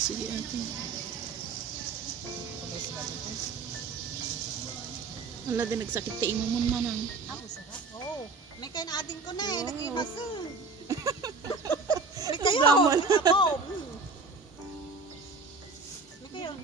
Sige ate. Wala din nagsakit ta imo man manang. Ako sarap. Oh, may kain atin ko na eh. Nag-iwas eh. May kayo. Daman. Ako. May kayo.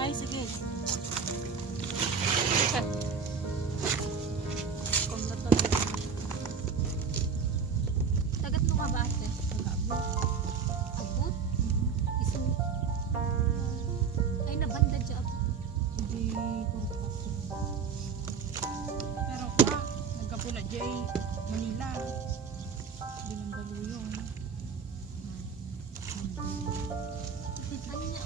Ay, sige. Tagat mo ka ba ate? Abot? Isu. Ay, nabanda dyan abot. Hindi kurpat. Pero nagkapula jay Manila. Hindi nang baluyong. Anya,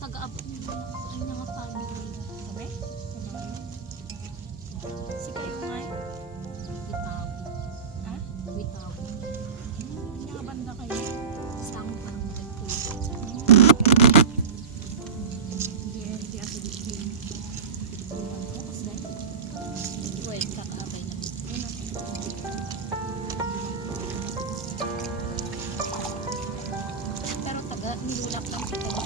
taga-abot mo na ako. Anya nga family. Sabi? Si kayo nga eh. Witaw. Ha? Witaw. Hindi nga banda kayo. Samo parang magagtulog. Hindi ate dito. Tapos dahil. Wait, kakaabay na. Pero taga, nilulak lang si kayo.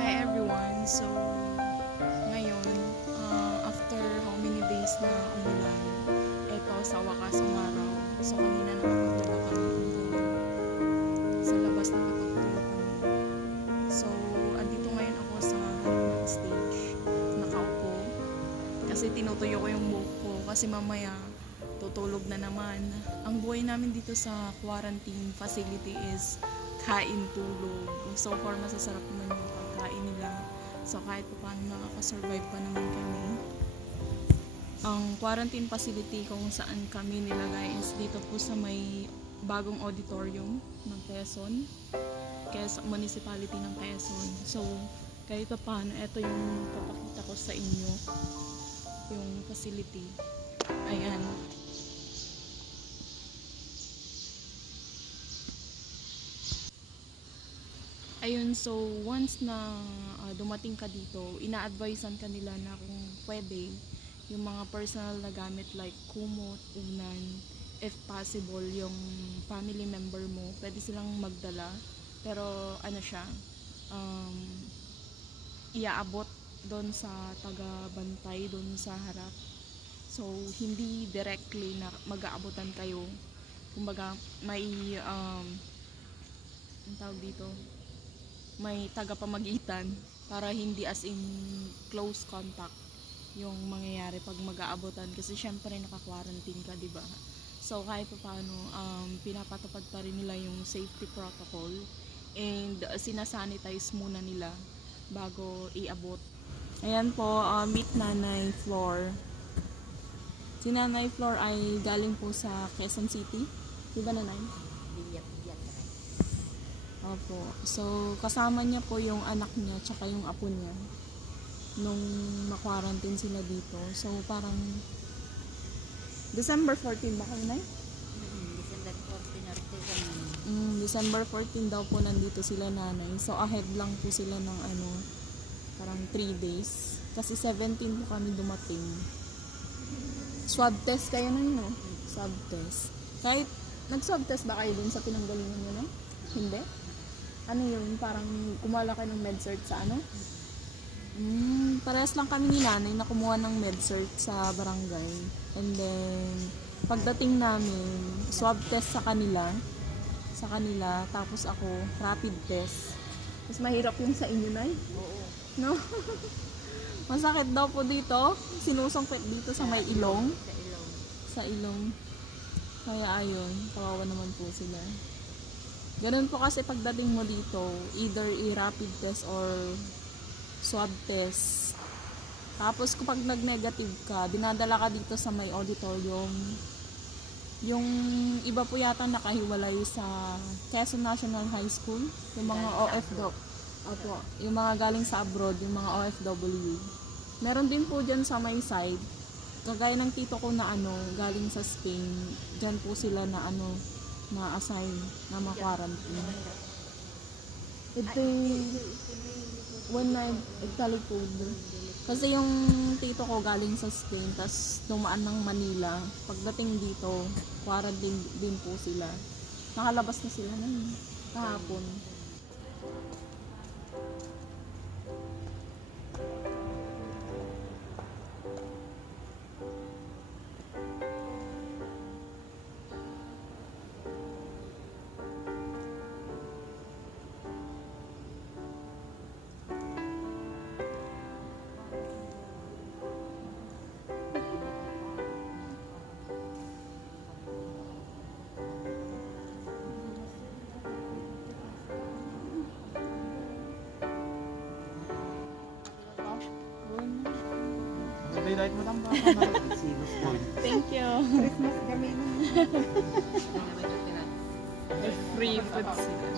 Hi everyone! So, ngayon, after how many days na umulan, eto sa wakas umaraw. So, kanina nakapagdala kami doon sa labas nakapagtulog kami. So, andito ngayon ako sa harap ng stage. Nakaupo. Kasi tinutuyo ko yung buhok ko. Kasi mamaya, tutulog na naman. Ang buhay namin dito sa quarantine facility is kain, tulog. So far, masasarap naman yung pagkain nila. So kahit pa paano nakaka-survive pa naman kami. Ang quarantine facility kung saan kami nilagay is dito po sa may bagong auditorium ng Quezon. Municipality ng Quezon. So kahit pa paano, ito yung papakita ko sa inyo. Yung facility. Ayan. Ayun, so once na dumating ka dito, ina-advisean ka nila na kung pwede, yung mga personal na gamit like kumot, unan, if possible, yung family member mo, pwede silang magdala. Pero ano siya, iaabot doon sa taga-bantay, doon sa harap. So, hindi directly na mag-aabotan kayo. Kumbaga, may, ang tawag dito, may tagapamagitan para hindi as in close contact yung mangyayari pag mag-aabotan kasi syempre naka-quarantine ka, di ba? So kahit pa paano pinapatupad pa rin nila yung safety protocol and sinasanitize muna nila bago iabot. Ayan po, meet Nanay Flor. Si Nanay Flor ay galing po sa Quezon City. Di ba, Nanay? Opo. So, kasama niya po yung anak niya tsaka yung apo niya nung na-quarantine sila dito. So, parang December 14 ba kayo, Nay? December 14 na rin kami. December 14 daw po nandito sila, Nanay. So, ahead lang po sila ng parang 3 days. Kasi 17 po kami dumating. Swab test kayo nun, no? Swab test. Kahit, nag-swab test ba kayo dun sa pinanggalingan nyo, no? Hindi? Ano yun? Parang kumuha kayo ng med-cert sa ano? Parehas lang kami ni Nanay na kumuha ng med-cert sa barangay. And then, pagdating namin, swab test sa kanila. Tapos ako, rapid test. Mas mahirap yung sa inyo, Nay? Oo. No? Masakit daw po dito. Sinusungkit dito sa may ilong. Sa ilong. Sa ilong. Kaya ayun, kawawa naman po sila. Ganun po kasi pagdating mo dito, either i-rapid test or swab test. Tapos kapag nag-negative ka, dinadala ka dito sa may auditorium. Yung iba po yata nakahiwalay sa Quezon National High School, yung mga OFW. Opo, yung mga galing sa abroad, yung mga OFW. Meron din po dyan sa may side, kagaya ng tito ko na galing sa Spain, dyan po sila na na-assign na ma-quarantine. Ito one night talikod. Kasi yung tito ko galing sa Spain, tas dumaan ng Manila. Pagdating dito, quarantine din po sila. Nakalabas na sila nun kahapon. dahit mo tamba. Silos na. Thank you. Christmas kami nun. Free food sila.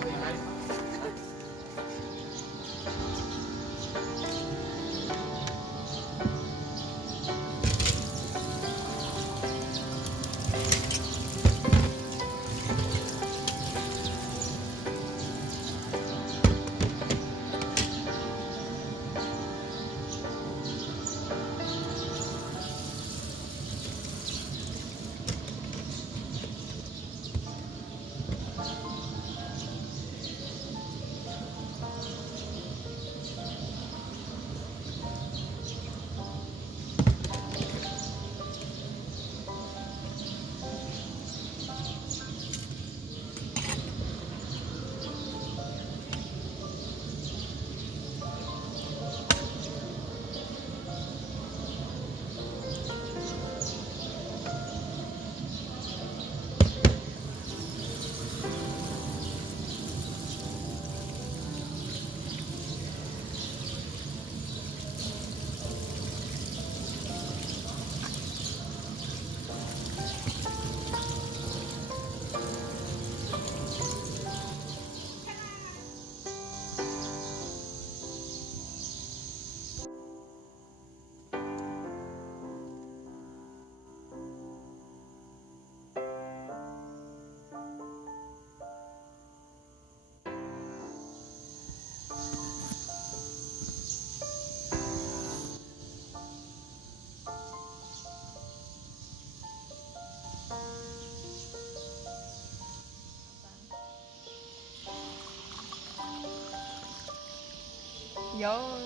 Yun.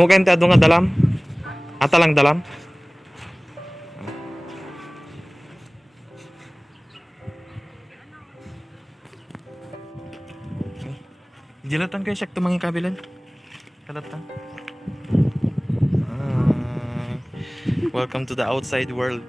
Amo kayong tado nga dalam? Ata lang dalam? Jilatan kayo siya tumangin kabilan. Kalatan. Welcome to the outside world.